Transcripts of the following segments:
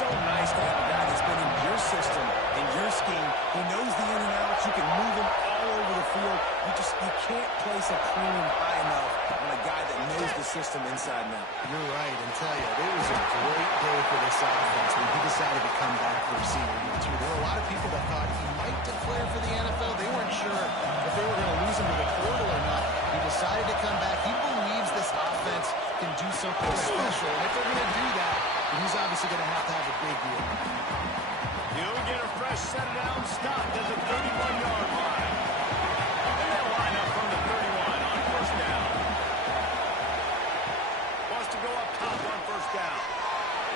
so nice to have a guy that's been in your system, in your scheme. He knows the in and outs. You can move him all over the field. You can't place a premium high enough on a guy that knows the system inside and out. You're right, and tell you, it was a great day for this offense when he decided to come back for receiver number 2. There were a lot of people that thought he might declare for the NFL. They weren't sure if they were going to lose him to the portal or not. He decided to come back. He believes this offense can do something special, and if they're going to do that, he's obviously going to have a big year. He'll get a fresh set down, stopped at the 31-yard line. And they'll line up from the 31 on first down. Wants to go up top on first down.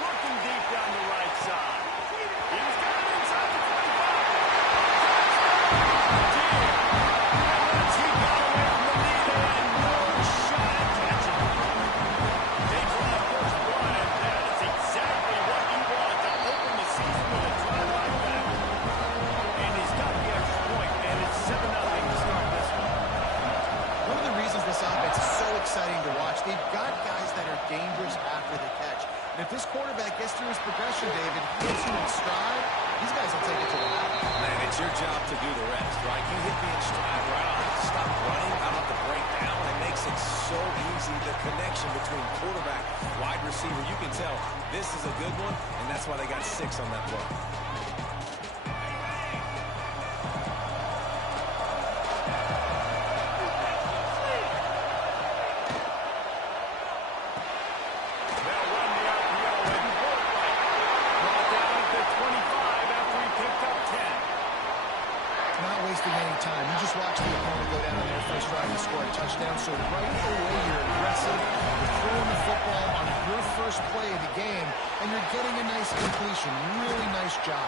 Looking deep down the right side. He's got it inside the 25. Once he got away from the lead, they had no shot at catching him. Takes on the first one, and that is exactly what you want to open the season with a drive like that. And he's got the extra point, and it's 7-0 to start this one. One of the reasons this offense is so exciting to watch, they've got guys that are dangerous after the catch. And if this quarterback gets through his progression, David, hits you in stride, these guys will take it to the house. Man, it's your job to do the rest, right? You hit me in stride, right? I don't have to stop running. I don't have to break down. It makes it so easy, the connection between quarterback, wide receiver. You can tell this is a good one, and that's why they got 6 on that play. Time. You just watch the opponent go down on their first drive and score a touchdown. So right away, you're aggressive. You're throwing the football on your first play of the game, and you're getting a nice completion. Really nice job.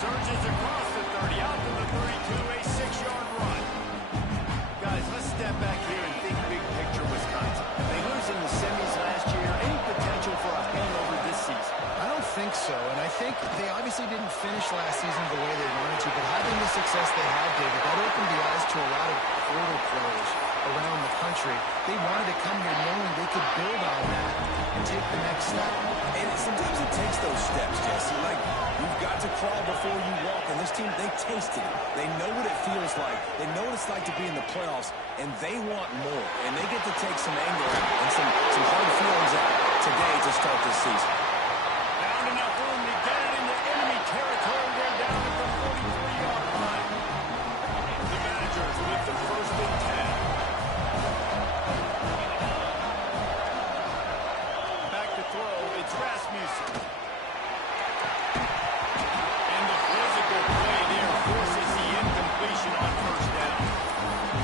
Surges across the 30, out to the 32, a 6-yard run. Guys, let's step back here and think big picture Wisconsin. They lose in the semis last year. Any potential for a hangover this season? I don't think so, and I think they obviously didn't finish last season the way they wanted to, but having the success they had, David, that opened the eyes to a lot of portal players around the country. They wanted to come here knowing they could build on that and take the next step. And sometimes it takes those steps, Jesse. Like, you've got to crawl before you walk, and this team, they tasted it. They know what it feels like. They know what it's like to be in the playoffs, and they want more. And they get to take some anger out and some hard feelings out today to start this season. Enough room to get it into enemy territory. They're down at the 43-yard line. The Badgers with the first and 10. Back to throw. It's Rasmussen. And the physical play there forces the incompletion on first down.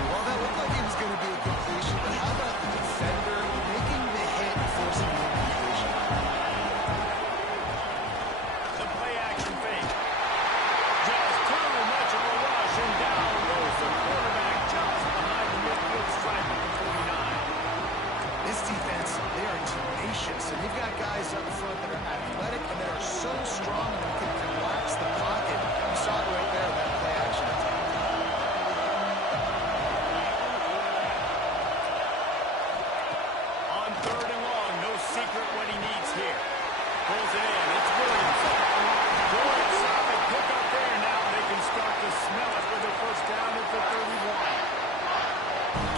Well, that looked like it was going to be a completion, but how about the defender making the hit and forcing the incompletion? And you've got guys up front that are athletic and that are so strong and can collapse the pocket. You saw it right there, that play action attack. On 3rd and long, no secret what he needs here. Pulls it in. It's Williamson. Good, solid pick up there. Now they can start to smell it with a first down at the 31.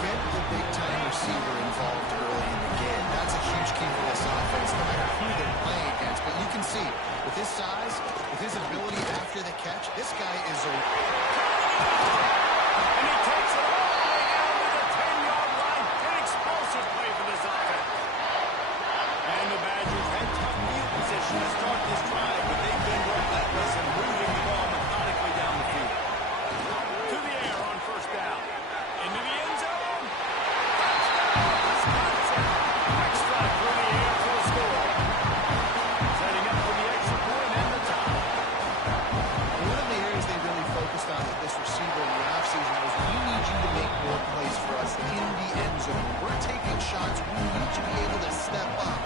Get the big-time receiver involved early in the game. That's a huge key for this offense, no matter who they're playing against. But you can see, with his size, with his ability after the catch, this guy is a... And he takes it all the way down to the 10-yard line. An explosive play for this offense. And the Badgers had tough field position to start this drive, but they've been relentless in moving the ball methodically down the field. To the air on first down. Into the end zone. Touchdown, Wisconsin. Extra through the air for the score. Setting up for the extra point and the tie. One of the areas they really focused on with this receiver in the offseason was, we need you to make more plays for us in the end zone. We're taking shots. We need you to be able to step up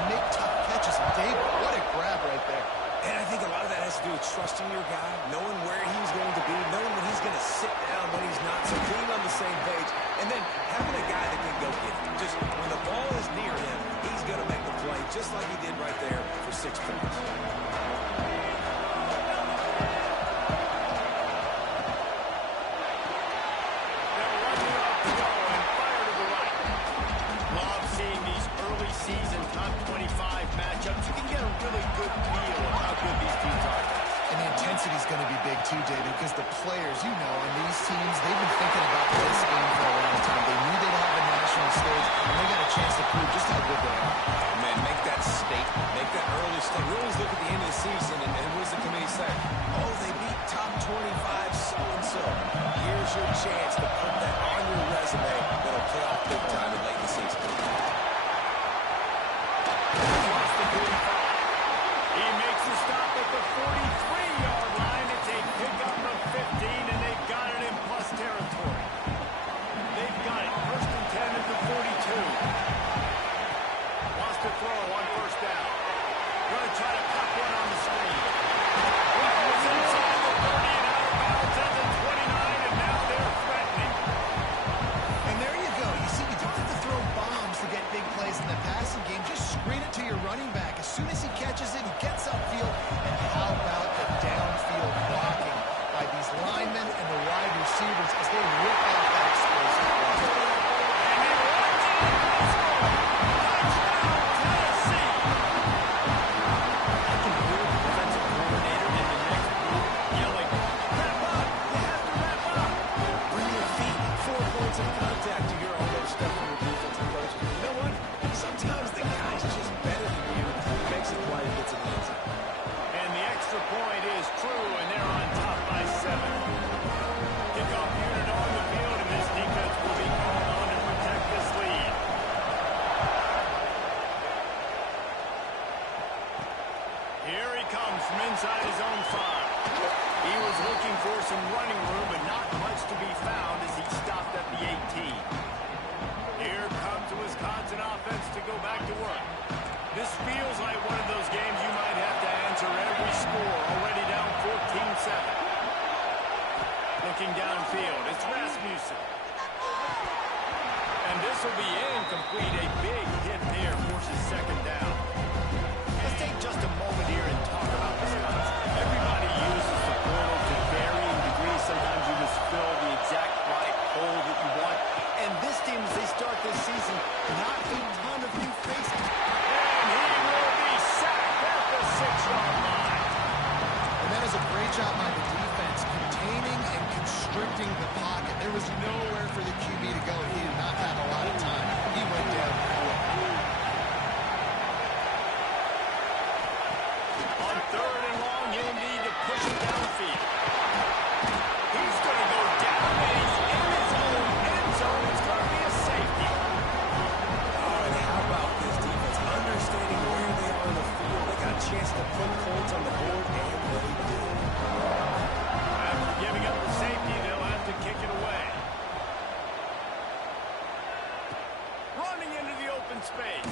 and make tough catches. David, what a grab right there. And I think a lot of that has to do with trusting your guy, knowing where he's going to be, knowing when he's going to sit down, when he's not. So being on the same page, And then having a guy that can go get it. Just when the ball is near him, he's going to make the play just like he did right there for 6 points. Season top 25 matchups, you can get a really good feel of how good these teams are. And the intensity is going to be big too, David, because the players, you know, on these teams, they've been thinking about this game for a long time. They knew they'd have a national stage, and they got a chance to prove just how good they are. Man, make that statement. Make that early statement. We always look at the end of the season, and what does the committee say? Oh, they beat top 25 so-and-so. Here's your chance to put that on your resume that'll pay off big time in late in the season. He makes a stop at the 43-yard line. It's a pickup of 15, and they've got it in plus territory. They've got it. First and 10 at the 42. Wants to throw on first down. Going to try to pop one on the screen. It's inside the 30 and out of bounds at the 29, and now they're threatening. And there you go. You see, you don't have to throw bombs to get big plays in the passing game. Just screen it to your running back. As soon as he catches it, he gets upfield. And how about the downfield blocking by these linemen and the wide receivers as they rip off that explosive block. And he runs it and scores. Touchdown, Tennessee. I can hear the defensive coordinator in the next group yelling, "Wrap up! You have to wrap up!" Bring your feet, 4 points of contact. You hear all those stuff from your defensive coach. You know what? Sometimes the guy's just better than you. He makes a play and gets it easy. And the extra point is true, and they're on top by 7. Kickoff unit on the field, and this defense will be called on to protect this lead. Here he comes from inside his own 5. He was looking for some running room, but not much to be found as he stopped at the 18. Here comes the Wisconsin offense to go back to work. This feels like one of those games you might have to answer every score, already down 14-7. Looking downfield, it's Rasmussen. And this will be incomplete. A big hit there forces second down. Let's take just a moment here and talk about Wisconsin. Everybody uses the portal to varying degrees. Sometimes you just fill the exact right hole that you want. And this team, as they start this season, not a ton of new faces. And he will be sacked at the 6-yard line. And that is a great job by the defense, containing and constricting the pocket. There was nowhere for the QB to go. He did not have a lot of time. He went down quick. On 3rd and long, he'll need to push it downfield. He's going to go down, and he's in his own end zone. It's going to be a safety. Oh, and how about this defense understanding where they are in the field? They got a chance to put points on the board, and they did. After giving up the safety, they'll have to kick it away. Running into the open space.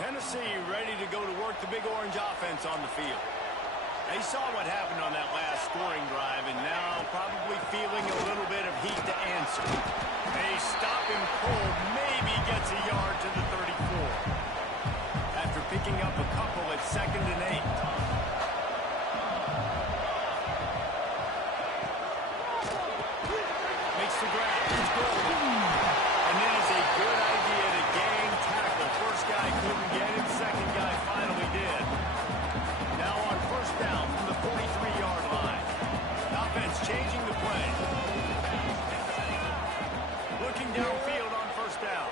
Tennessee ready to go to work the Big Orange offense on the field. They saw what happened on that last scoring drive, and now probably feeling a little bit of heat to answer. They stop him cold, maybe gets a yard to the 34. After picking up a couple at 2nd and 8. Makes the grab. It's good. And then it's a good idea to gang tackle. First guy couldn't get it, second guy finally did. Now on first down from the 43-yard line. Offense changing the play. Looking downfield on first down.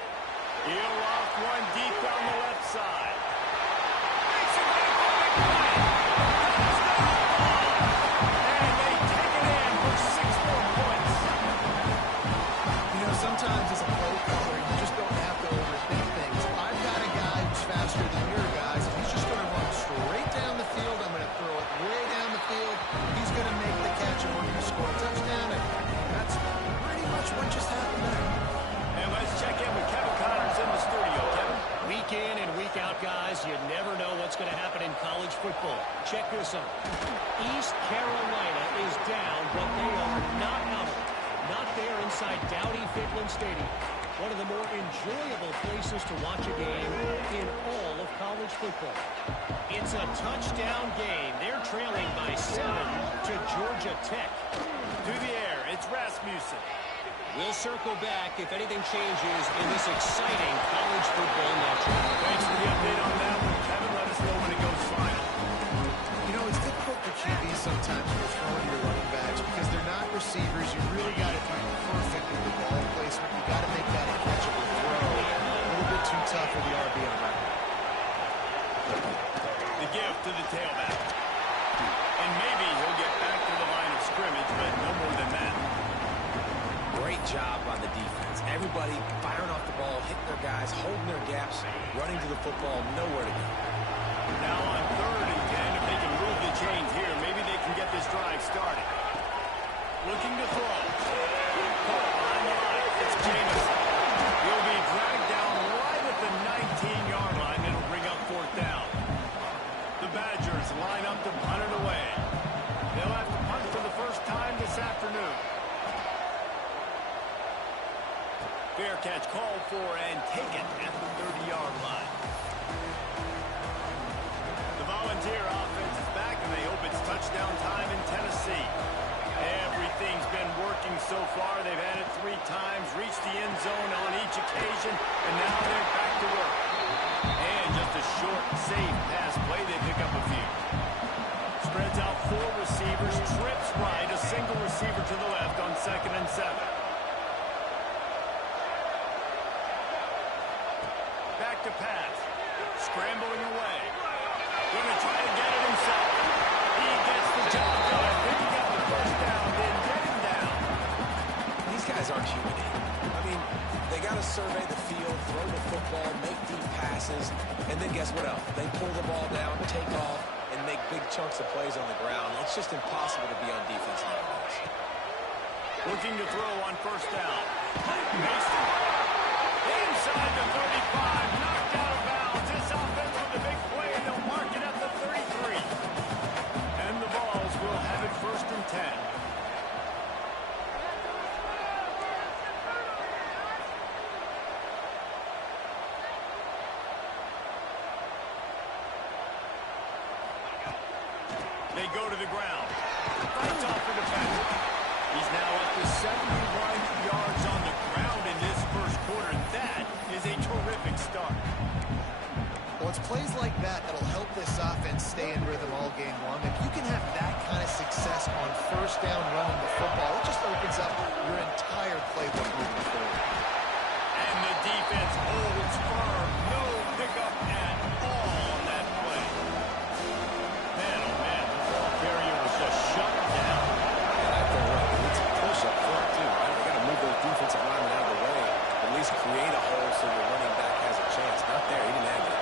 He'll loft one deep down the left side. Makes a great big play. And they take it in for 6 more points. You know, sometimes as a play caller, you just don't have to overthink things. I've got a guy who's faster than your guys, and he's just going to run straight down the field. I'm going to throw it way down the field. He's going to make the catch, and we're going to score a touchdown. And that's pretty much what just happened there. And let's check in with Kevin Connors in the studio. Kevin? Week in and week out, guys. football. Check this out. East Carolina is down, but they are not out of it. Not there inside Dowdy-Fitlin Stadium. One of the more enjoyable places to watch a game in all of college football. It's a touchdown game. They're trailing by 7 to Georgia Tech. To the air, it's Rasmussen. We'll circle back if anything changes in this exciting college football matchup. Thanks for the update on that one, Kevin. Let us know when it goes final. You know, it's difficult for QBs sometimes when you're throwing your running backs because they're not receivers. You really got to be perfect with the ball placement. You got to make that a catchable throw. A little bit too tough for the RB on that. The gift to the tailback. And maybe he'll get back to the line of scrimmage, but no more than that. Great job by the defense. Everybody firing off the ball, hitting their guys, holding their gaps, running to the football, nowhere to go. Now on 3rd and 10, if they can move the chains here, maybe they can get this drive started. Looking to throw. On the line, it's Jameson. He'll be dragged down right at the 19-yard line. It'll bring up 4th down. The Badgers line up to punt it away. They'll have to punt for the first time this afternoon. Fair catch called for and taken at the 30-yard line. The Volunteer offense is back, and they hope it's touchdown time in Tennessee. Everything's been working so far. They've had it 3 times, reached the end zone on each occasion, and now they're back to work. And just a short, safe pass play, they pick up a few. Spreads out 4 receivers, trips right, a single receiver to the left on 2nd and 7. Back to pass. Scrambling away. Going to try to get it himself. He gets the job done. Picking up the first down, then getting down. These guys aren't human. I mean, they got to survey the field, throw the football, make deep passes, and then guess what else? They pull the ball down, take off, and make big chunks of plays on the ground. It's just impossible to be on defense nowadays. Looking to throw on 1st down. Mason. Inside the 35, knocked out of bounds. This offense with a big play, and they'll mark it at the 33. And the Vols will have it 1st and 10. They go to the ground. Fights off the defense. He's now up to 71 yards on the ground in this first quarter. That is a terrific start. Well, it's plays like that that'll help this offense stay in rhythm all game long. If you can have that kind of success on 1st down running the football, it just opens up your entire playbook moving forward. And the defense holds firm. No pickup at all on that play. Man, oh man, the ball carrier was just shut down. It's a push up front, too, right? They got to move those defensive linemen out of the way, at least create a hole so your running back has a chance. Not there. He didn't have it.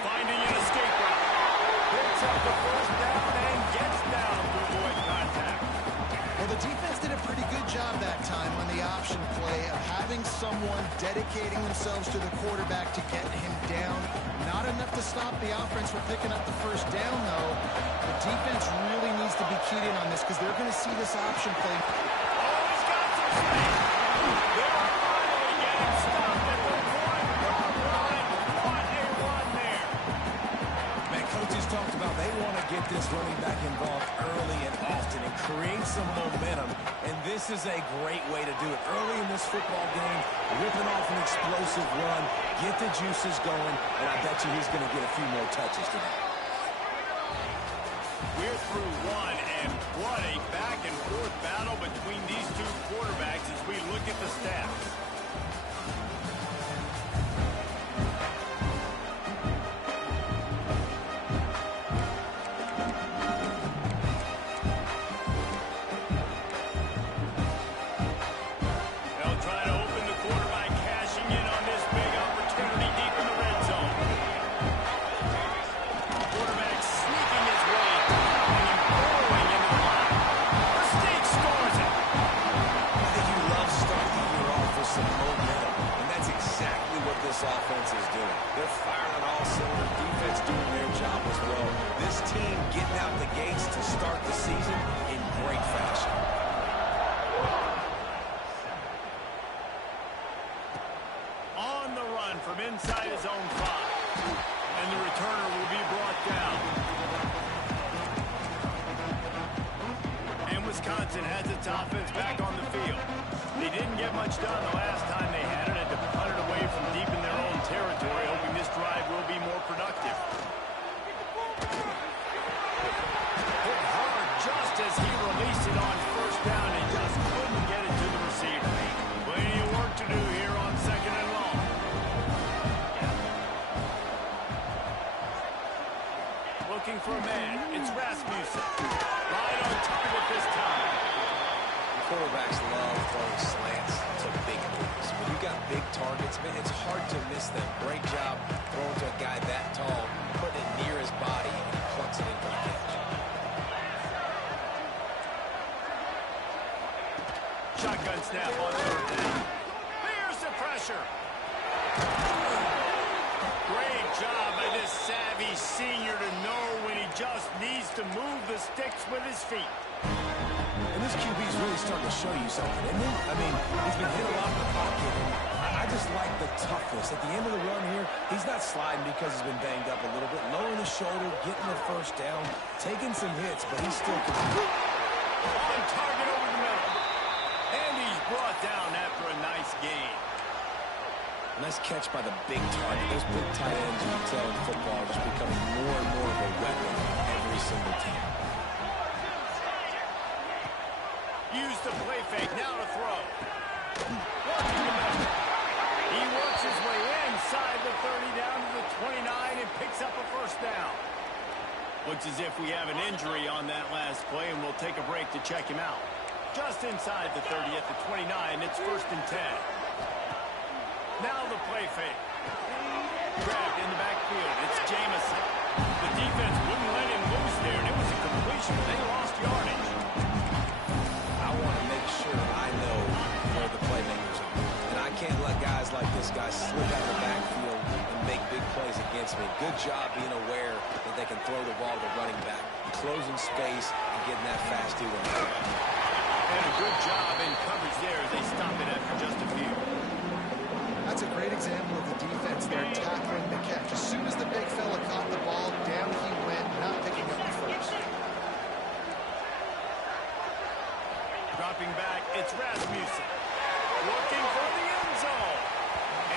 Finding an escape route. Picks up the 1st down and gets down to avoid contact. Well, the defense did a pretty good job that time on the option play of having someone dedicating themselves to the quarterback to get him down. Not enough to stop the offense from picking up the 1st down, though. The defense really needs to be keyed in on this because they're going to see this option play. Oh, he's got some space. They're finally getting stopped at the 1-yard line. What a run there. Man, coaches talked about they want to get this running back involved early and often and create some momentum, and this is a great way to do it. Early in this football game, ripping off an explosive run, get the juices going, and I bet you he's going to get a few more touches today. We're through one, and what a back-and-forth battle between these 2 quarterbacks as we look at the stats. They'll try to open the quarter by cashing in on this big opportunity deep in the red zone. Quarterback sneaking his way and burrowing into the line. Versteeg scores it. I think you love starting the year off Wisconsin has its offense back on the field. They didn't get much done the last time they had it, and to punt it away from deep in their own territory, hoping this drive will be more productive. Hit hard just as he released it on first down and just couldn't get it to the receiver. Plenty of work to do here on 2nd and long. Looking for a man. It's Rasmussen. Right on target this time. Quarterbacks love throwing slants to big moves. When you got big targets, man, it's hard to miss them. Great job throwing to a guy that tall, putting it near his body, and he plucks it in for the catch. Shotgun snap on 3rd down. There's the pressure. Great job by this savvy senior to know when he just needs to move the sticks with his feet. And this QB's really starting to show you something, isn't he? I mean, he's been hit a lot in the pocket, and I just like the toughness. At the end of the run here, he's not sliding because he's been banged up a little bit. Lowering the shoulder, getting the first down, taking some hits, but he's still on target over the middle. And he's brought down after a nice gain. Nice catch by the big target. Those big tight ends, you can tell in football, are just becoming more and more of a weapon every single team. Use the play fake, now to throw. Working the middle. He works his way inside the 30 down to the 29 and picks up a first down. Looks as if we have an injury on that last play, and we'll take a break to check him out. Just inside the 30 at the 29, it's 1st and 10. Now the play fake. Grabbed in the backfield. It's Jamison. The defense wouldn't let him loose there, and it was a completion. They lost yardage. I want to make sure I know where the playmakers are. And I can't let guys like this guy slip out of the backfield and make big plays against me. Good job being aware that they can throw the ball to the running back, closing space and getting that fast dude on the ground. And a good job in coverage there as they stop it after just a few. That's a great example of the defense there tackling the catch. As soon as the big fella caught the ball, down he went, not picking up the first. Dropping back, it's Rasmussen. Looking for the end zone.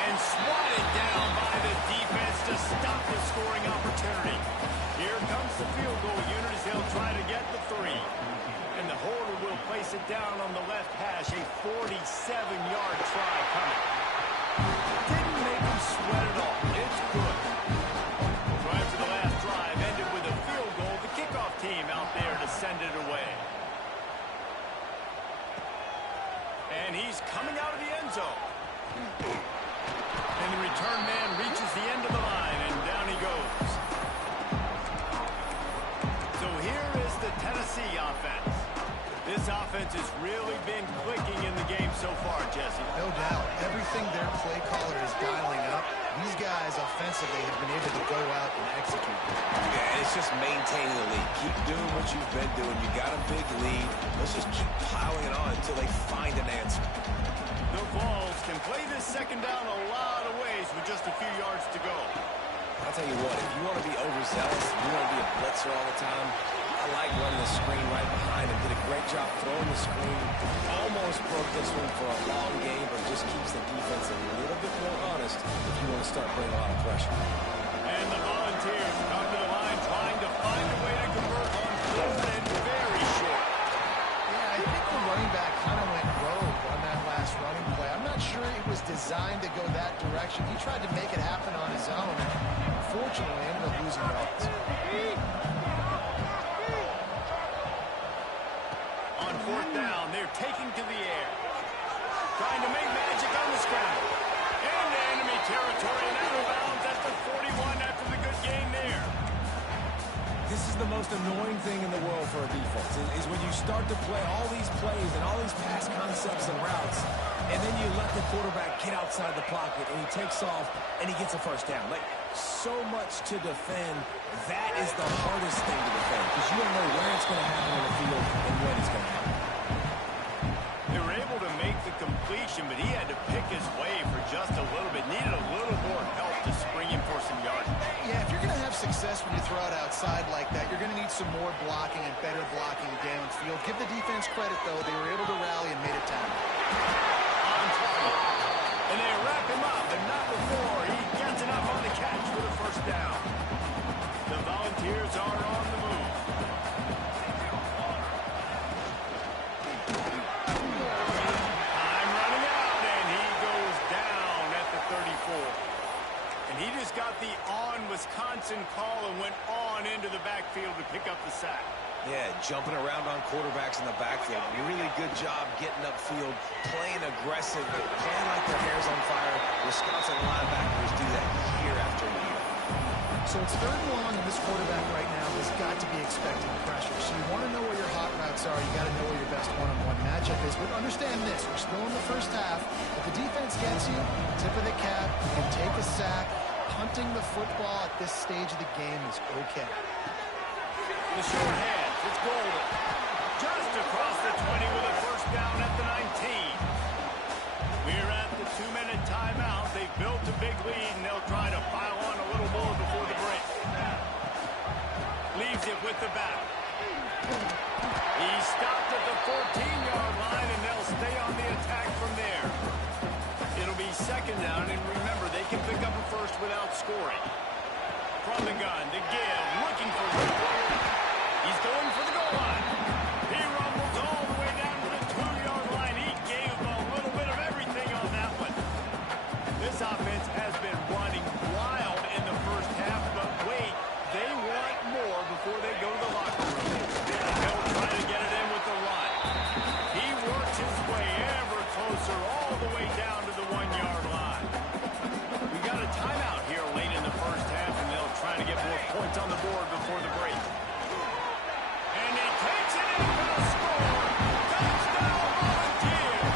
And swatted down by the defense to stop the scoring opportunity. Here comes the field goal unit as they'll try to get the 3. And the holder will place it down on the left hash. A 47-yard try coming. Didn't make him sweat at all. It's good. Right for the last drive ended with a field goal. The kickoff team out there to send it away. And he's coming out of the end zone. And the return man reaches the end of the line, and down he goes. So here is the Tennessee offense. This offense has really been clicking in the game so far, Jesse. No doubt. Everything their play caller is dialing up, these guys offensively have been able to go out and execute. Yeah, it's just maintaining the lead. Keep doing what you've been doing. You got a big lead. Let's just keep piling it on until they find an answer. The Vols can play this 2nd down a lot of ways with just a few yards to go. I'll tell you what, if you want to be overzealous, you want to be a blitzer all the time, I like running the screen right behind him. Did a great job throwing the screen. Almost broke this one for a long game, but just keeps the defense a little bit more honest if you want to start bringing a lot of pressure. And the Volunteers come to the line trying to find a way to convert on 4th and very short. Yeah, I think the running back kind of went rogue on that last running play. I'm not sure it was designed to go that direction. He tried to make it happen on his own, and unfortunately ended up losing yards. On 4th down, they're taking to the air. Trying to make magic on the scramble. Into enemy territory and out of bounds at the 41 after the good game there. This is the most annoying thing in the world for a defense, is when you start to play all these plays and all these pass concepts and routes, and then you let the quarterback get outside the pocket, and he takes off, and he gets a first down. Like, so much to defend. That is the hardest thing to defend, because you don't know where it's going to happen on the field and when it's going to happen. They were able to make the completion, but he had to pick his way for just a little bit. Needed a little more help to spring him for some yards. Yeah, if you're going to have success when you throw it outside, outside like that, you're going to need some more blocking and better blocking downfield. Give the defense credit, though. They were able to rally and made it time. On target. And they wrap him up, and not before he gets enough on the catch for the first down. The Volunteers are on the move. Time running out, and he goes down at the 34. And he just got the on-Wisconsin call and went on into the backfield to pick up the sack. Yeah, jumping around on quarterbacks in the backfield. Really good job getting upfield, playing aggressive, playing like their hair's on fire. Wisconsin linebackers do that year after year. So it's 3rd and long, and this quarterback right now has got to be expecting pressure. So you want to know where your hot routes are. You got to know where your best one-on-one matchup is. But understand this, we're still in the first half. If the defense gets you, tip of the cap, you can take a sack. Punting the football at this stage of the game is okay. The short hands, it's Golden. Just across the 20 with a first down at the 19. We're at the 2-minute timeout. They've built a big lead, and they'll try to pile on a little more before the break. Leaves it with the back. He stopped at the 14-yard line, and they'll stay on the attack from there. It'll be 2nd down, and remember, they can pick up a first without scoring. From the gun, the give, looking for one. He's going for the goal line. He rumbles all the way down to the 2-yard line. He gave a little bit of everything on that one. This offense has been running wild in the first half, but wait, they want more before they go to the locker room. They'll try to get it in with the run. He works his way ever closer all the way down to the 1-yard line. We got a timeout here late in the first half, and they'll try to get more points on the board before the break. And he takes it in for the score. Touchdown, Volunteers!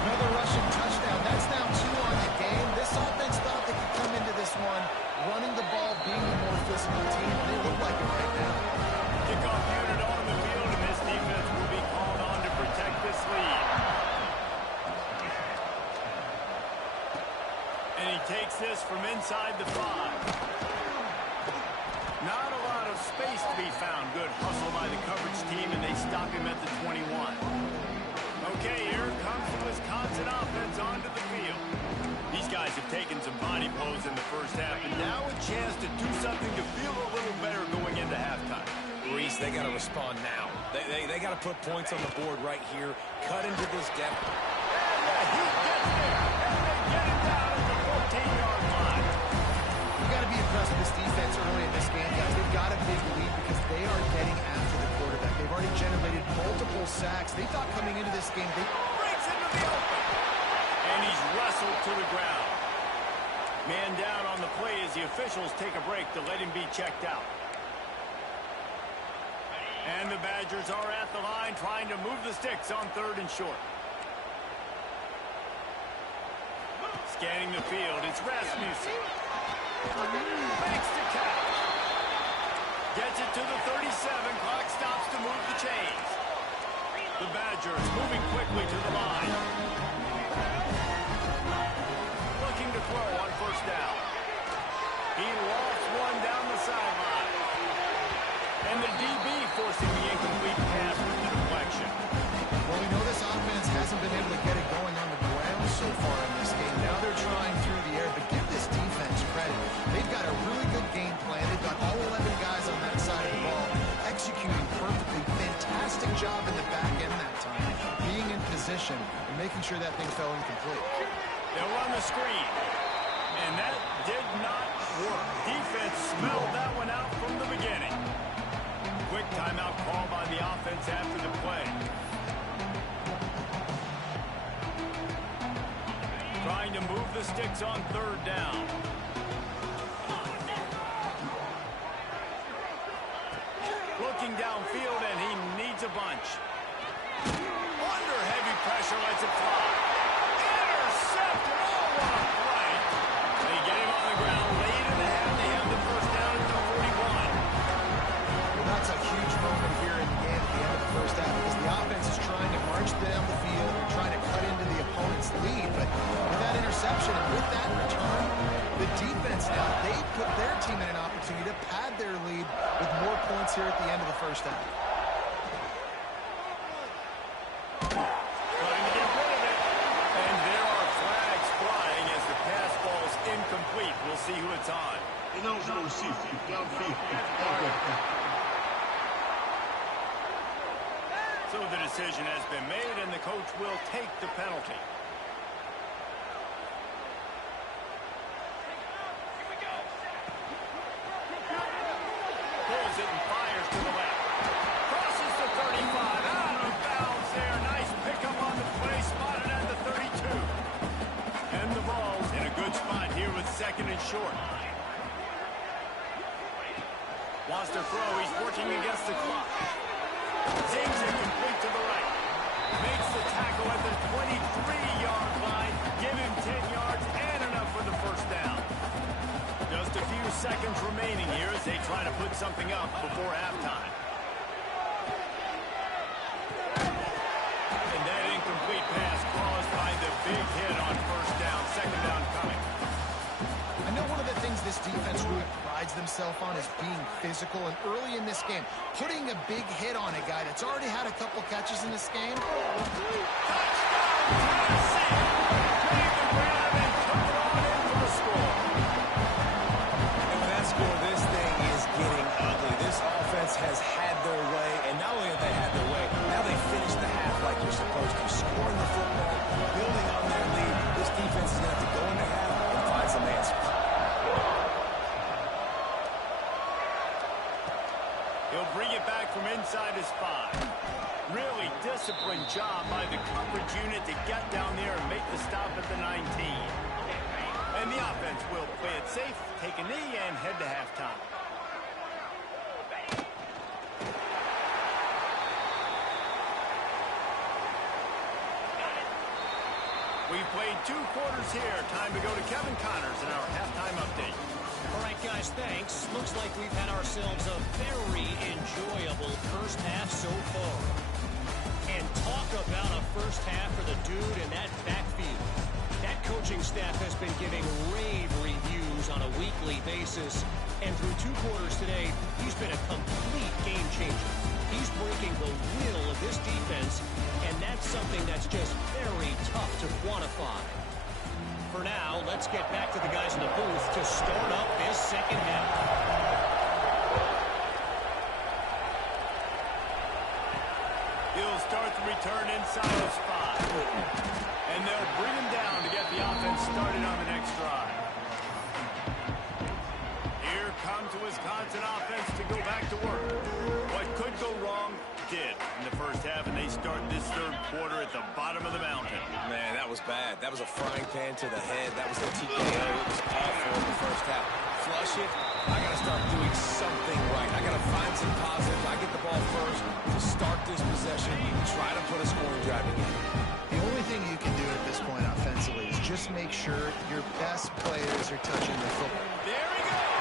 Another rushing touchdown. That's now 2 on the game. This offense thought they could come into this one running the ball, being the more physical team. They look like it right now. Kickoff unit on the field, and this defense will be called on to protect this lead. And he takes this from inside the 5. Not a lot of space to be found. Good hustle by the coverage team, and they stop him at the 21. Okay, here comes the Wisconsin offense onto the field. These guys have taken some body blows in the first half, and now a chance to do something to feel a little better going into halftime. Reese, they got to respond now. They got to put points on the board right here, cut into this gap. And he gets there, and they get it down at the 14-yard line. You got to be impressed with this defense early in this game, guys. They've got a big lead because they are getting after the quarterback. They've already generated multiple sacks. They thought coming into this game, they Breaks into the open. And he's wrestled to the ground. Man down on the play as the officials take a break to let him be checked out. And the Badgers are at the line trying to move the sticks on 3rd and short. Scanning the field, it's Rasmussen. Makes the catch. Gets it to the 37. Clock stops to move the chains. The Badgers moving quickly to the line. Looking to throw on 1st down. He lofts one down the sideline. And the DB forcing the incomplete pass with the deflection. Well, we know this offense hasn't been able to get it going on the ground so far in this game. Now they're trying through the air, but give this defense credit. They've got a really good game plan. They've got all 11 guys on that side of the ball executing perfectly. Fantastic job in the back end that time, being in position and making sure that thing fell incomplete. They'll run the screen. And that did not work. Defense smelled that one out from the beginning. Quick timeout call by the offense after the play. Trying to move the sticks on 3rd down. Looking downfield, and he needs a bunch. Under heavy pressure, lets it fly. Intercepted. Oh, what a play. They get him on the ground late in the half. They have the first down at the 41. Well, that's a huge moment here in the game at the end of the first half because the offense is trying to march down the field and trying to cut into the opponent's lead. But with that interception and with that return, the defense now, they put their team in an opportunity to pass So the decision has been made, and the coach will take the penalty. Pulls it and fires to the left. Crosses the 35. Out of bounds there. Nice pickup on the play. Spotted at the 32. And the ball's in a good spot here with second and short. Wants to throw. He's working against the clock. Zings it complete to the right. Makes the tackle at the 23-yard line. Give him 10 yards and enough for the first down. Just a few seconds remaining here as they try to put something up before halftime. And that incomplete pass caused by the big hit on first down. Second down coming. I know one of the things this defense really prides themselves on is being physical, and early in this game, putting a big hit on a guy that's already had a couple catches in this game. Touchdown, Tennessee! Made the grab and took it on in for the score. And with that score, this thing is getting ugly. This offense has had their way, and not only have they had their way, now they finish the half like you're supposed to. Scoring the football, building on their lead. This defense is going to have to go into half and find some answers. He'll bring it back from inside his 5. Really disciplined job by the coverage unit to get down there and make the stop at the 19. And the offense will play it safe, take a knee, and head to halftime. We've played 2 quarters here. Time to go to Kevin Connors in our halftime update. All right, guys, thanks. Looks like we've had ourselves a very enjoyable first half so far. And talk about a first half for the dude in that backfield. That coaching staff has been giving rave reviews on a weekly basis. And through 2 quarters today, he's been a complete game changer. He's breaking the will of this defense, and that's something that's just very tough to quantify. For now, let's get back to the guys in the booth to start up this second half. He'll start the return inside his 5. And they'll bring him down to get the offense started on the next drive. Here comes the Wisconsin offense to go back to work. What could go wrong did in the first half, and they start this third quarter at the bottom of the mountain. Man, that was bad. That was a frying pan to the head. That was a TKO. It was awful in the first half. Flush it. I got to start doing something right. I got to find some positives. I get the ball first to start this possession, try to put a scoring drive in. The only thing you can do at this point offensively is just make sure your best players are touching the football. There he goes.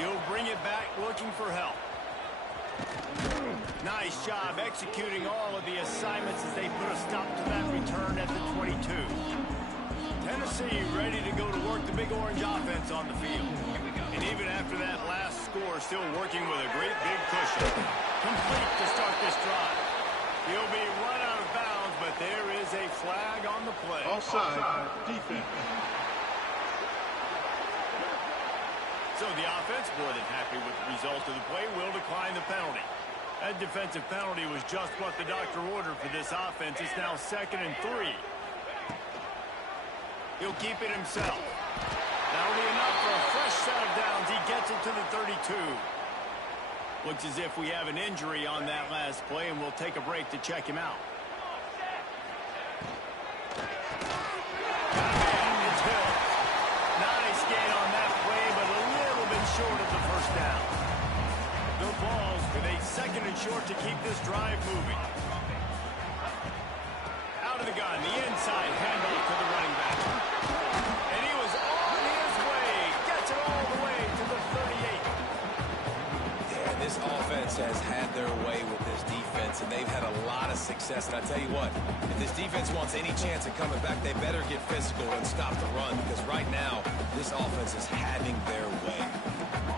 He'll bring it back looking for help. Nice job executing all of the assignments as they put a stop to that return at the 22. Tennessee ready to go to work the Big Orange offense on the field. And even after that last score, still working with a great big cushion. Complete to start this drive. He'll be run out of bounds, but there is a flag on the play. Offside, defense. So the offense, more than happy with the result of the play, will decline the penalty. That defensive penalty was just what the doctor ordered for this offense. It's now 2nd and 3. He'll keep it himself. That'll be enough for a fresh set of downs. He gets it to the 32. Looks as if we have an injury on that last play, and we'll take a break to check him out. It's Hill. Nice gain on that play, but a little bit short of the first down. The Vols with a 2nd and short to keep this drive moving. Out of the gun, the inside handoff to the running back. And he was on his way. Gets it all the way to the 38. Yeah, This offense has had their way with this defense, and they've had a lot of success. And I tell you what, if this defense wants any chance of coming back, they better get physical and stop the run, because right now, this offense is having their way.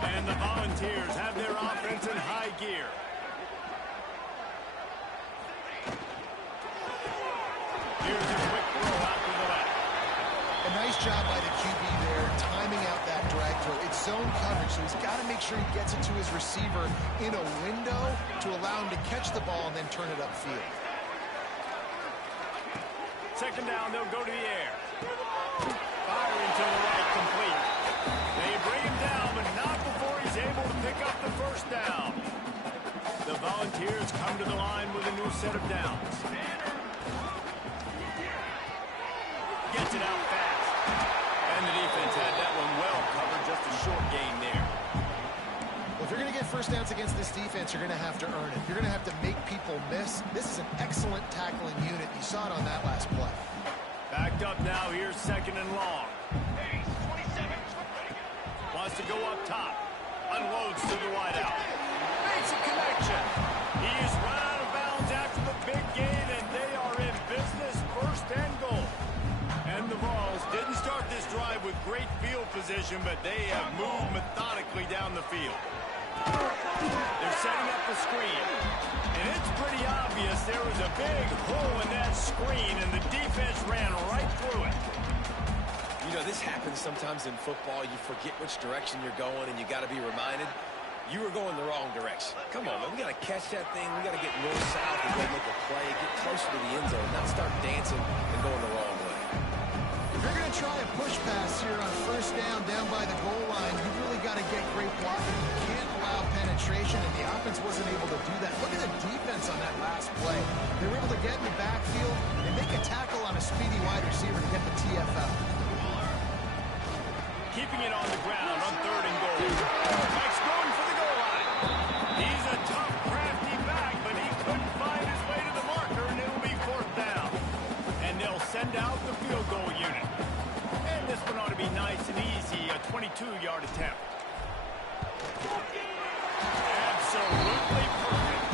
And the Volunteers have their offense in high gear. Here's a quick throw out to the left. A nice job by the QB there, timing out that drag throw. It's zone coverage, so he's got to make sure he gets it to his receiver in a window to allow him to catch the ball and then turn it upfield. Second down, they'll go to the air. Firing to the right, complete. They bring him down, but not before he's able to pick up the first down. The Volunteers come to the line with a new set of downs. Gets it out fast. And the defense had that one well covered, just a short gain there. Well, if you're going to get first downs against this defense, you're going to have to earn it. You're going to have to make people miss. This is an excellent tackling unit. You saw it on that last play. Backed up now, here's second and long. Wants to go up top. Unloads to the wideout. Makes a connection. He is run out of bounds after the big gain, and they are in business, first and goal. And the Vols didn't start this drive with great field position, but they have moved methodically down the field. They're setting up the screen. And it's pretty obvious there was a big hole in that screen, and the defense ran right through it. You know, this happens sometimes in football. You forget which direction you're going, and you got to be reminded, you were going the wrong direction. Come on, man. We got to catch that thing. We got to get north-south and go make a play, get closer to the end zone, not start dancing and going the wrong way. If you're going to try a push pass here on first down by the goal line, you've really got to get great blocking. You can't allow penetration, and the offense wasn't able to do that. Look at the defense on that last play. They were able to get in the backfield and make a tackle on a speedy wide receiver to get the TFL. Keeping it on the ground on third and goal. Mike's going for the goal line. He's a tough, crafty back, but he couldn't find his way to the marker, and it'll be fourth down. And they'll send out the field goal unit. And this one ought to be nice and easy, a 22-yard attempt. Absolutely perfect.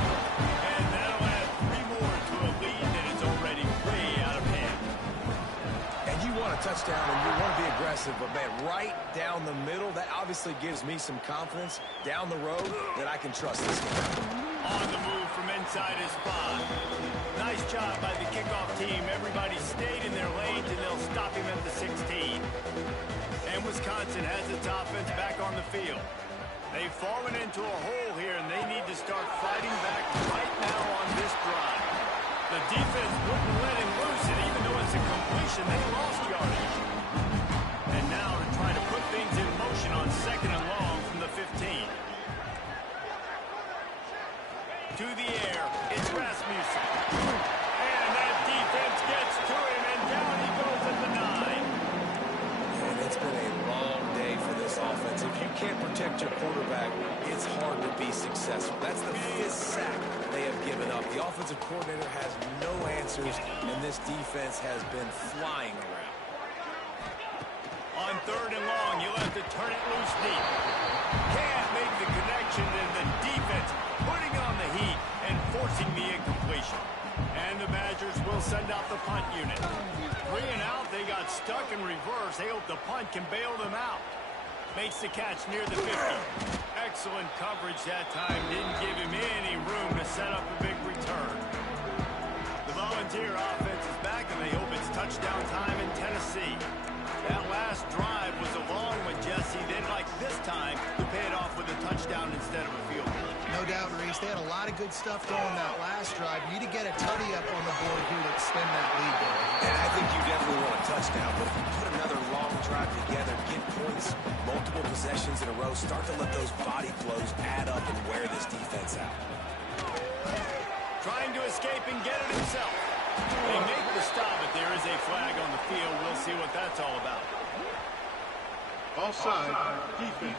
And that'll add 3 more to a lead that is already way out of hand. And you want a touchdown, and you want to be aggressive, but, man, right down the middle, that obviously gives me some confidence down the road that I can trust this guy. On the move from inside his spot. Nice job by the kickoff team. Everybody stayed in their lanes, and they'll stop him at the 16. And Wisconsin has its offense back on the field. They've fallen into a hole here, and they need to start fighting back right now on this drive. The defense wouldn't let him loose, and even though it's a completion, they lost yardage. And now to try to put things in motion on second and long from the 15. To the air, it's Rasmussen. And that defense gets to him, and down he goes at the 9. And it's been a long day for this offense. If you can't protect your quarterback, it's hard to be successful. That's the 5th sack they have given up. The offensive coordinator has no answers, and this defense has been flying around. On third and long, you'll have to turn it loose deep. Can't make the connection, and the defense putting on the heat and forcing the incompletion. And the Badgers will send out the punt unit. 3 and out, they got stuck in reverse. They hope the punt can bail them out. Makes the catch near the 50. Excellent coverage that time. Didn't give him any room to set up a big return. The Volunteer offense is back, and they hope it's touchdown time in Tennessee. That last drive was a long one, Jesse. They'd like this time to pay it off with a touchdown instead of a field goal. No doubt, Reese. They had a lot of good stuff going that last drive. You need to get a tutty up on the board here to extend that lead there. And I think you definitely want a touchdown, but if you put another long drive together, get points, multiple possessions in a row, start to let those body flows add up and wear this defense out. Trying to escape and get it himself. They make the stop, but there is a flag on the field. We'll see what that's all about. Offside, defense.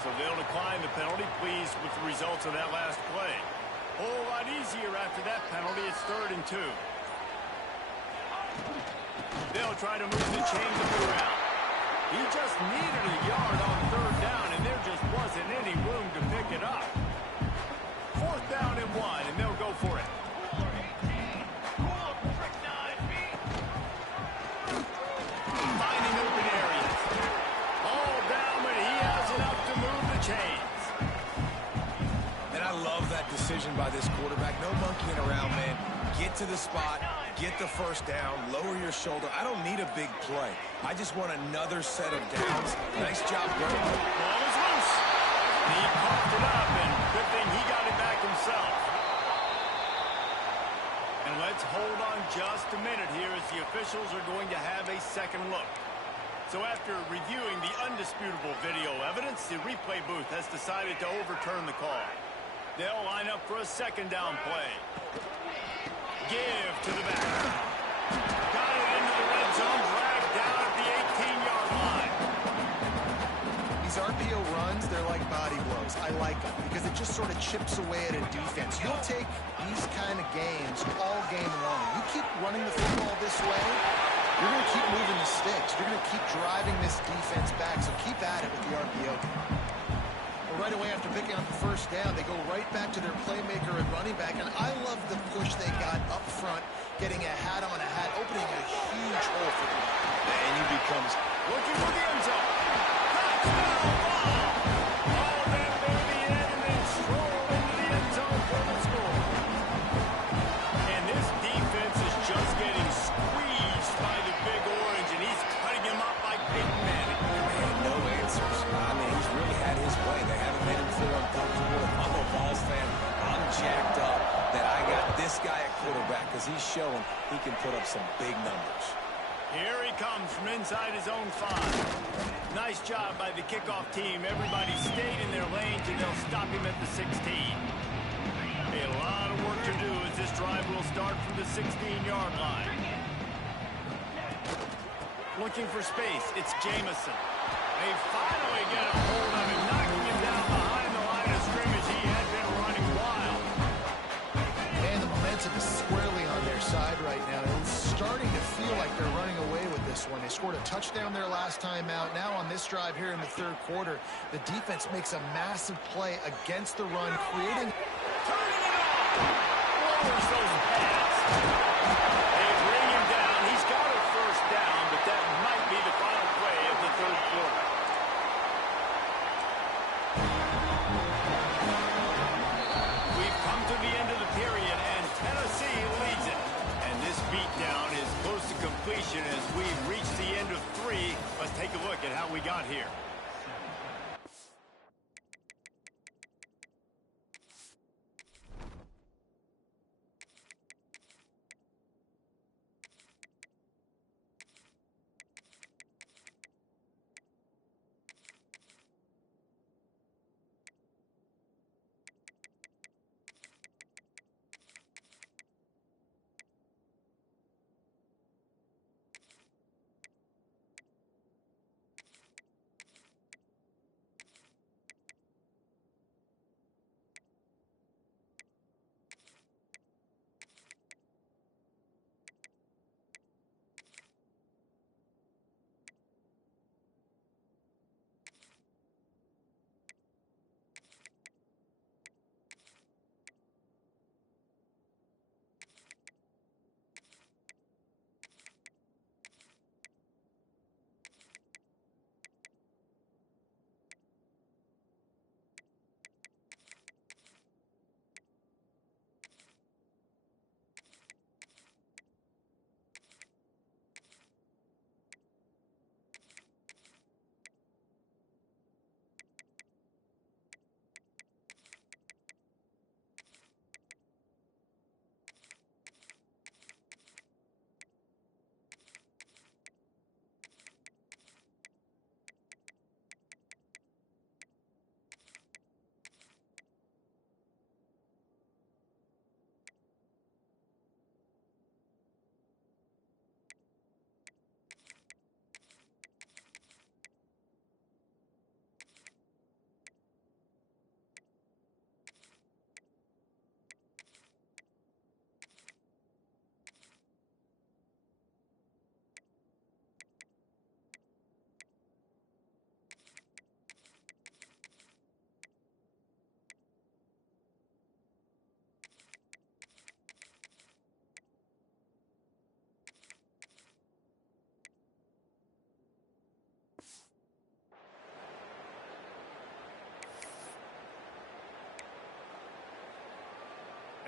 So they'll decline the penalty, pleased with the results of that last play. Whole lot easier after that penalty. It's 3rd and 2. They'll try to move the chains around. He just needed a yard on 3rd down, and they're just chains. And I love that decision by this quarterback. No monkeying around, man. Get to the spot, get the first down, lower your shoulder. I don't need a big play. I just want another set of downs. Nice job, bro. Ball is loose. He coughed it up, and good thing he got it back himself. And let's hold on just a minute here as the officials are going to have a second look. So after reviewing the undisputable video evidence, the replay booth has decided to overturn the call. They'll line up for a second down play. Give to the back. Got it into the red zone, dragged down at the 18-yard line. These RPO runs, they're like body blows. I like them because it just sort of chips away at a defense. You'll take these kind of games all game long. You keep running the football this way, you're going to keep moving the sticks. You're going to keep driving this defense back, so keep at it with the RPO. Well, right away after picking up the first down, they go right back to their playmaker and running back, and I love the push they got up front, getting a hat on a hat, opening a huge hole for them. And he becomes Looking for the end zone. Touchdown ball. All that baby in and then stroll into the end zone for the score. And this defense is just getting squeezed by the Big Orange, and he's cutting him up like Peyton Manning. Man, no answers. I mean, he's really had his way. They haven't made him feel uncomfortable. If I'm a Vols fan, I'm jacked up that I got this guy at quarterback because he's showing he can put up some big numbers. Here he comes from inside his own 5. Nice job by the kickoff team. Everybody stayed in their lanes, and they'll stop him at the 16. A lot of work to do as this drive will start from the 16-yard line. Looking for space, it's Jamison. They finally get a hold of him, knocking him down behind the line of scrimmage. He had been running wild. And the momentum is squarely on their side right now. It's starting to feel like they're running away with this one. They scored a touchdown their last time out. Now on this drive here in the third quarter, the defense makes a massive play against the run, creating... Turning it on! Lowers those pads. They bring him down. He's got a first down, but that might be the final play of the third quarter. We've come to the end of the period, and Tennessee leads it. And this beatdown is close to completion as we've reached the end of 3. Let's take a look at how we got here.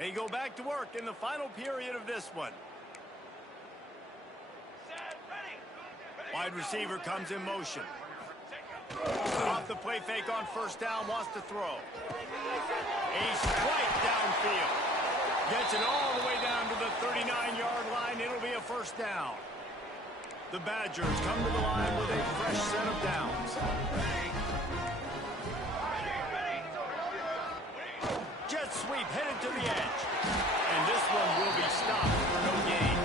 They go back to work in the final period of this one. Wide receiver comes in motion. Off the play fake on first down, wants to throw. A strike downfield. Gets it all the way down to the 39-yard line. It'll be a first down. The Badgers come to the line with a fresh set of downs. Jet sweep headed to the edge. And this one will be stopped for no gain.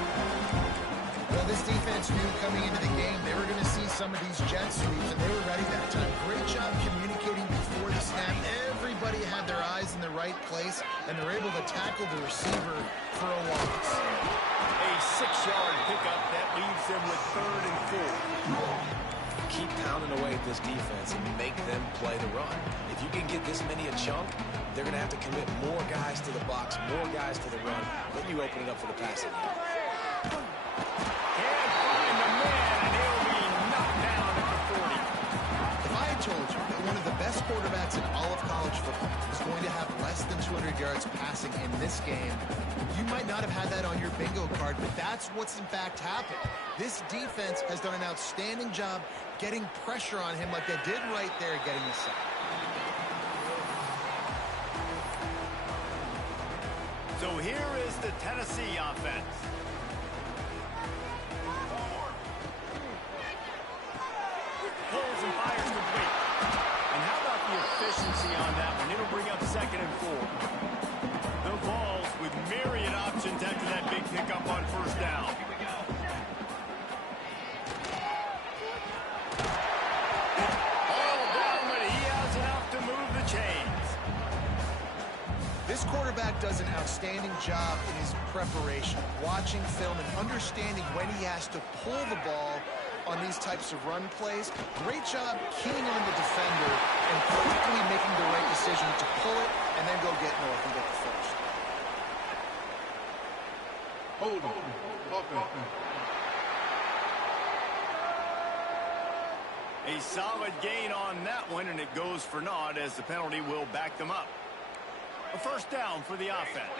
Well, this defense knew coming into the game they were going to see some of these jet sweeps, and they were ready that time. Great job communicating before the snap. Everybody had their eyes in the right place, and they're able to tackle the receiver for a loss. A 6-yard pickup that leaves them with 3rd and 4. Keep pounding away at this defense and make them play the run. If you can get this many a chunk, they're going to have to commit more guys to the box, more guys to the run. Then you open it up for the passing game. Can't find the man, and he'll be knocked down at the 40. If I had told you that one of the best quarterbacks in all of college football was going to have less than 200 yards passing in this game, you might not have had that on your bingo card, but that's what's in fact happened. This defense has done an outstanding job getting pressure on him like they did right there getting the sack. So here is the Tennessee offense. Pulls and fires complete. And how about the efficiency on that one? It'll bring up 2nd and 4. The Vols with myriad options after that big pickup on first down. All down, but he has enough to move the chains. This quarterback does an outstanding job in his preparation, watching film and understanding when he has to pull the ball on these types of run plays. Great job keying on the defender and quickly making the right decision to pull it and then go get north and get the first. Hold on. A solid gain on that one, and it goes for naught as the penalty will back them up. A first down for the offense.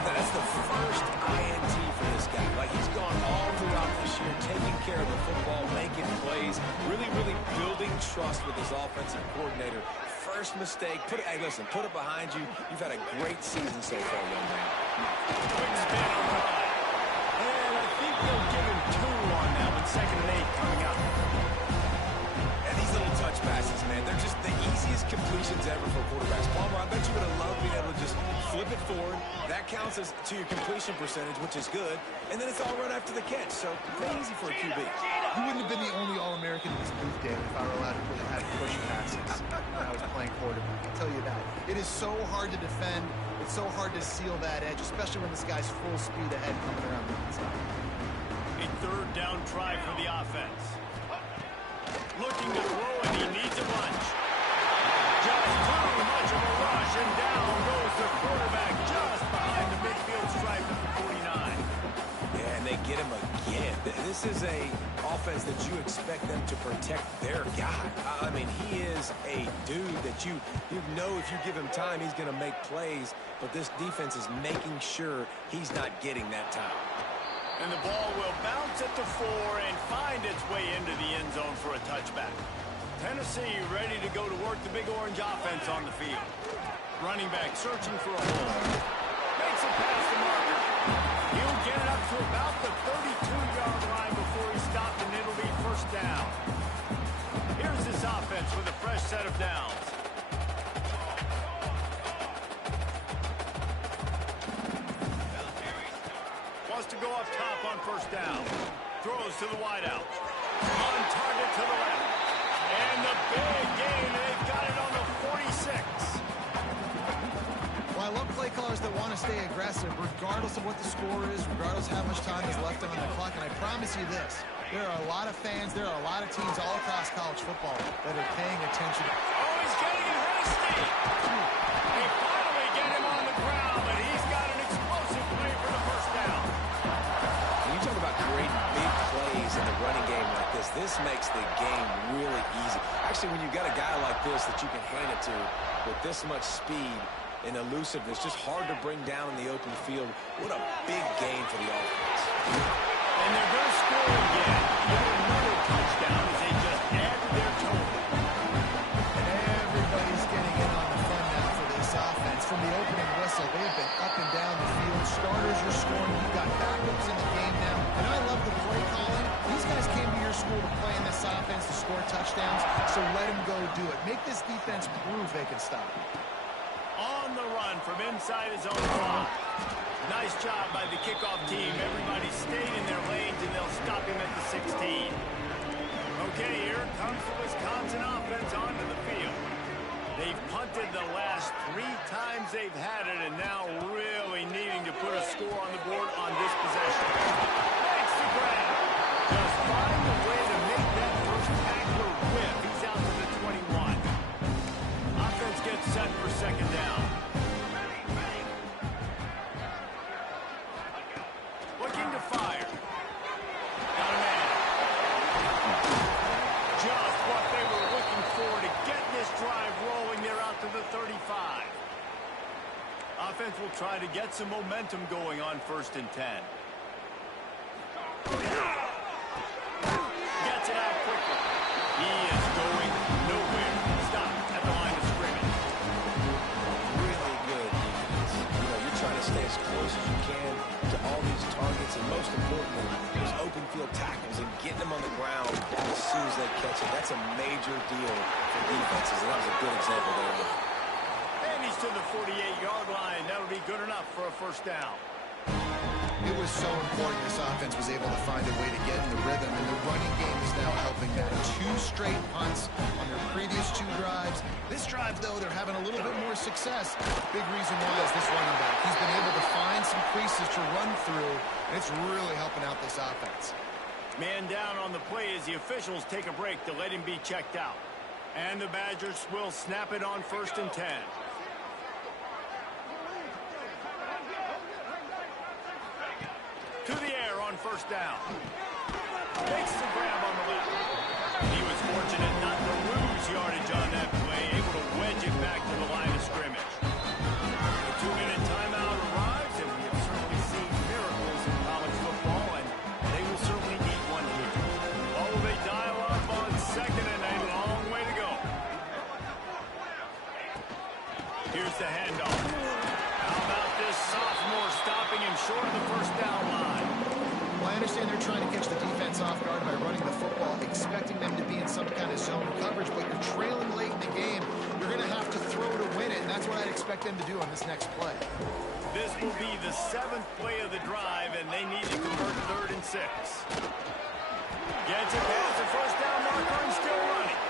That's the first INT for this guy. Like, he's gone all throughout this year, taking care of the football, making plays, really building trust with his offensive coordinator. First mistake, hey, listen, put it behind you. You've had a great season so far, young man. Quick spin on the line. And I think they'll give him 2 on that one. 2nd and 8 coming up. And these little touch passes, man, they're just the easiest completions ever for quarterbacks. Palmer, I bet you would have loved being able to just flip it forward. That counts as to your completion percentage, which is good. And then it's all run after the catch, so pretty easy for a QB. You wouldn't have been the only All-American in this booth, David, if I were allowed to have push passes when I was playing quarterback. I'll tell you that. It is so hard to defend. It's so hard to seal that edge, especially when this guy's full speed ahead coming around the inside. A 3rd down try for the offense. Looking to throw, and he needs a bunch. Just too much of a rush, and down goes the quarterback just behind the midfield stripe at the 49. Yeah, and they get him again. This is a offense that you expect them to protect their guy. I mean, he is a dude that you know if you give him time, he's going to make plays, but this defense is making sure he's not getting that time. And the ball will bounce at the 4 and find its way into the end zone for a touchback. Tennessee ready to go to work the Big Orange offense on the field. Running back searching for a hole. Makes it past the marker. He'll get it up to about the 32-yard line before he's stopped, and it'll be first down. Here's this offense with a fresh set of downs. To go up top on first down. Throws to the wideout. On target to the left. And the big gain. They've got it on the 46. Well, I love play callers that want to stay aggressive regardless of what the score is, regardless of how much time is left on the clock. And I promise you this, there are a lot of fans, there are a lot of teams all across college football that are paying attention. Oh, he's getting it hasty. They finally get him on the ground, but he's got an explosive play for the first down. When you talk about great big plays in the running game like this, this makes the game really easy. Actually, when you've got a guy like this that you can hand it to with this much speed and elusiveness, just hard to bring down in the open field. What a big game for the offense. And they're going to score again. Get another touchdown as they just add to their total. And everybody's getting in on the fun now for this offense. From the opening whistle, they have been up and down the field. Starters are scoring. You've got backups in the game now. And I love the play calling. These guys came to your school to play in this offense to score touchdowns, so let them go do it. Make this defense prove they can stop it. On the run from inside his own 5. Nice job by the kickoff team. Everybody stayed in their lanes, and they'll stop him at the 16. Okay, here comes the Wisconsin offense onto the field. They've punted the last 3 times they've had it, and now really needing to put a score on the board on this possession. Makes the grab. Just find a way to make that first tackler whip. He's out to the 21. Offense gets set for second down. Looking to fire. Got a man. Just what they were looking for to get this drive rolling. They're out to the 35. Offense will try to get some momentum going on 1st and 10. Gets it out quickly. He is going nowhere. Stop at the line of scrimmage. Really good defense. You know, you're trying to stay as close as you can to all these targets, and most importantly, those open field tackles and getting them on the ground as soon as they catch it. That's a major deal for defenses, and that was a good example there. And he's to the 48-yard line. That'll be good enough for a first down. It was so important this offense was able to find a way to get in the rhythm, and the running game is now helping that. 2 straight punts on their previous 2 drives. This drive, though, they're having a little bit more success. Big reason why is this running back. He's been able to find some creases to run through, and it's really helping out this offense. Man down on the play as the officials take a break to let him be checked out. And the Badgers will snap it on 1st and 10. To the air on 1st down. Makes the grab on the left. He was fortunate not to lose yardage on that play, able to wedge it back to the line of scrimmage. The 2-minute timeout arrives, and we have certainly seen miracles in college football, and they will certainly need one here. Oh, they dial up on 2nd and a long way to go. Here's the handoff. How about this sophomore stopping him short of the 1st down line? Well, I understand they're trying to catch the defense off guard by running the football, expecting them to be in some kind of zone coverage, but you're trailing late in the game. You're going to have to throw to win it, and that's what I'd expect them to do on this next play. This will be the 7th play of the drive, and they need to convert 3rd and 6. Gets it past the 1st down marker and still running.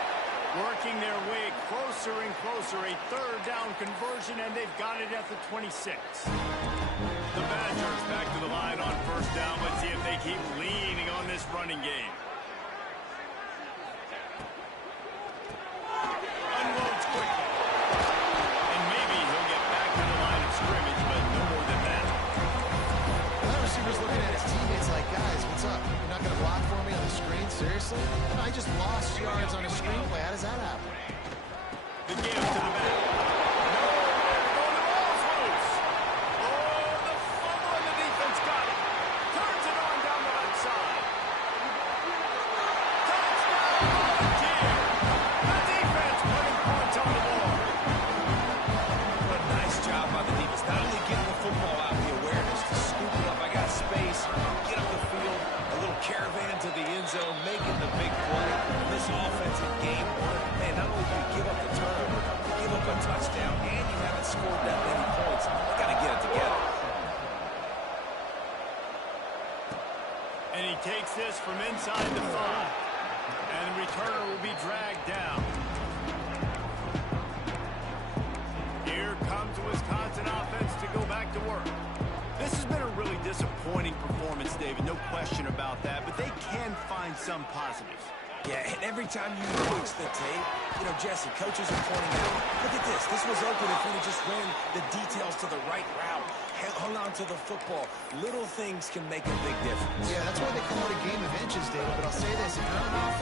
Working their way closer and closer, a 3rd down conversion, and they've got it at the 26. The Badgers back to the line on 1st down. Let's see if they keep leaning on this running game. Unloads quickly. And maybe he'll get back to the line of scrimmage, but no more than that. Well, that receiver's looking at his teammates like, guys, what's up? You're not going to block for me on the screen? Seriously? No, I just lost yards on a screenplay. How does that happen? The give to the back. No, the ball's loose. Oh, the fumble and the defense got it. Turns it on down the left side. Touchdown, Volunteer. The defense putting points on the board. What a nice job by the defense. Not only getting the football out, the awareness to scoop it up. I got space, get up the field, a little caravan to the end zone, making the big play. This offensive game, man, not only do you give up the turnover, give up a touchdown, and you haven't scored that many points. You got to get it together. And he takes this from inside the 5. And the returner will be dragged down. Here comes the Wisconsin offense to go back to work. This has been a really disappointing performance, David, no question about that, but they can find some positives. Yeah, and every time you watch the tape, you know, Jesse, coaches are pointing out, look at this. This was open if we just ran the details to the right route, hung on to the football. Little things can make a big difference. Yeah, that's why they call it a game of inches, David. But I'll say this, if you're on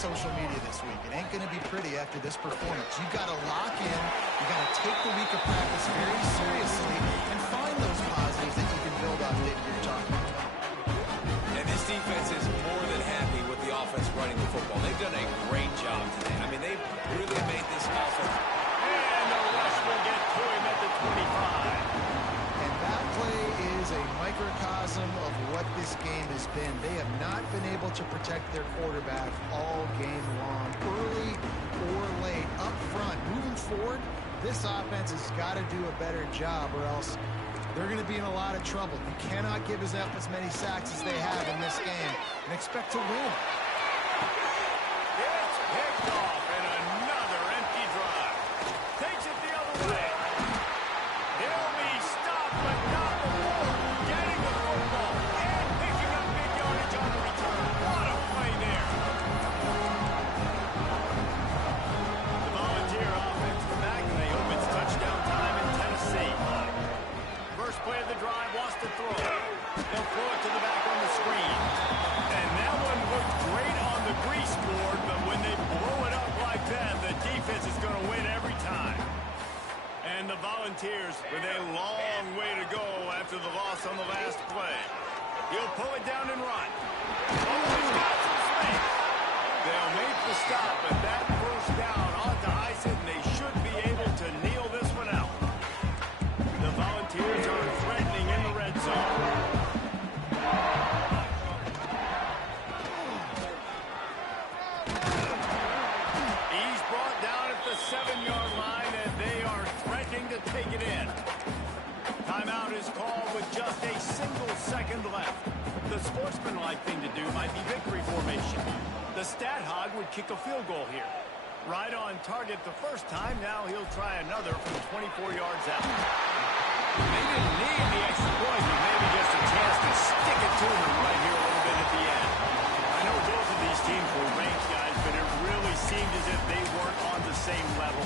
social media this week. It ain't going to be pretty after this performance. You've got to lock in. You've got to take the week of practice very seriously and find those positives that you can build off that you're talking about. And this defense is more than happy with the offense running the football. They've done a great job today. I mean, they've really made this offense. And the rush will get to him at the 25. And that play is a microcosm of what this game has been. They have not been able to protect their quarterback all game long, early or late, up front. Moving forward, this offense has got to do a better job, or else they're going to be in a lot of trouble. You cannot give us up as many sacks as they have in this game and expect to win. It's picked off, and another empty drive. Takes it the other way. He'll be stopped, but not before getting the football and picking up big yardage on the return. What a play there. The Volunteer offense is back, and they hope it's touchdown time in Tennessee. First play of the drive, wants to throw. They'll throw it to the back on the screen. And that one looked great on the grease board, but when they blow it up like that, the defense is going to win every time. And the Volunteers with a long way to go after the loss on the last play. He'll pull it down and run. Oh, he's got some space. They'll make the stop, but that first down ought to ice it, and they should be able to kneel this one out. The Volunteers are threatening in the red zone. He's brought down at the 7-yard line, and they are threatening to take it in. Timeout is called with just a single second left. The sportsmanlike thing to do might be victory formation. The stat hog would kick a field goal here. Right on target the first time. Now he'll try another from 24 yards out. They didn't need the extra point, but maybe just a chance to stick it to them right here a little bit at the end. I know both of these teams were ranked, guys, but it really seemed as if they weren't on the same level.